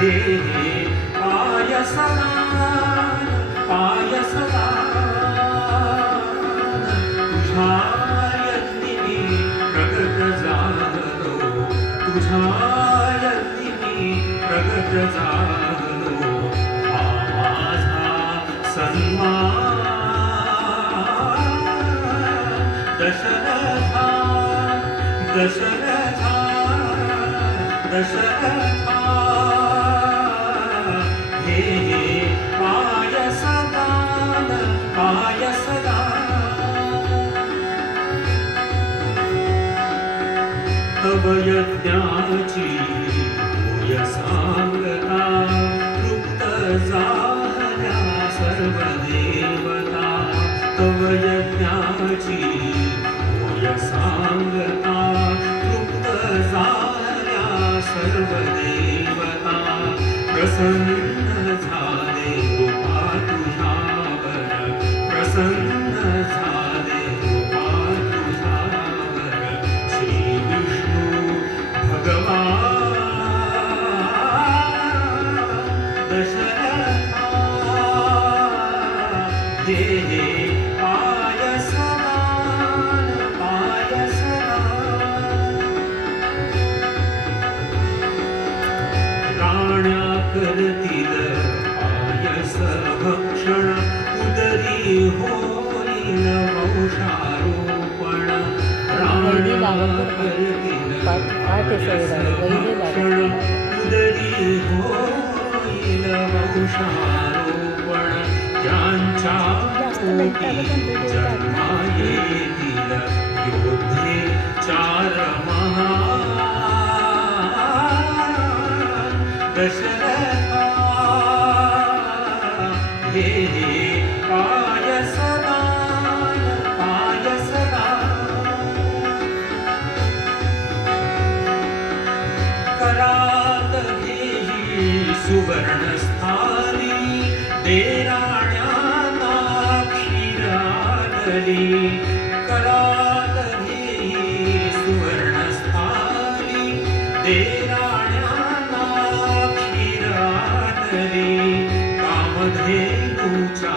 देहि काय सदा काय सदा तुझ्या यज्ञी मी प्रगत जागलो तुझ्या यज्ञी मी प्रगत जागलो हा माझा दशरथा दशरथा दशरथा हे हे पायसदान पायसदान तव यज्ञाची होय सांगता तृप्त झाल्या सर्व देवता तव यज्ञाची होय सांगता तृप्त झाल्या सर्व देवता प्रसन्न सहक्षण उदरी होलिन वंशारोपण प्राणागर्दिन उदरी होलिन वंशारोपण यांच्या पोटी जन्मायेतील योद्धे चार दश सुवर्णस्थाली सुवर्णस्थानी देराण्याना सुवर्णस्थाली करात कामधेनुचा सुवर्णस्थानी देराण्याना क्षीरादली कामधेनूच्या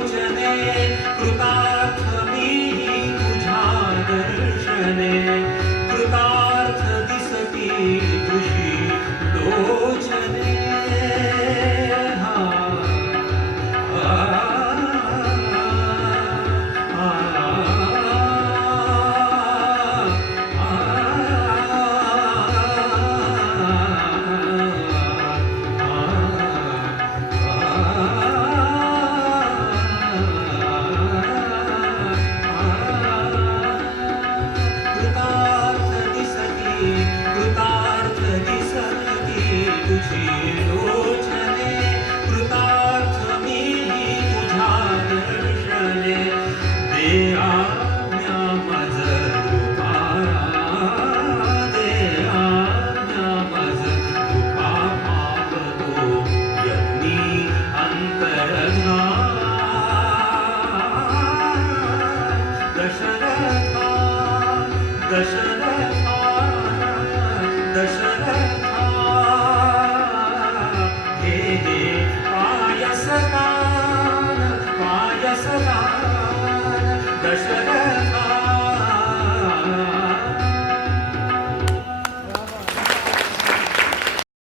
감사합니다.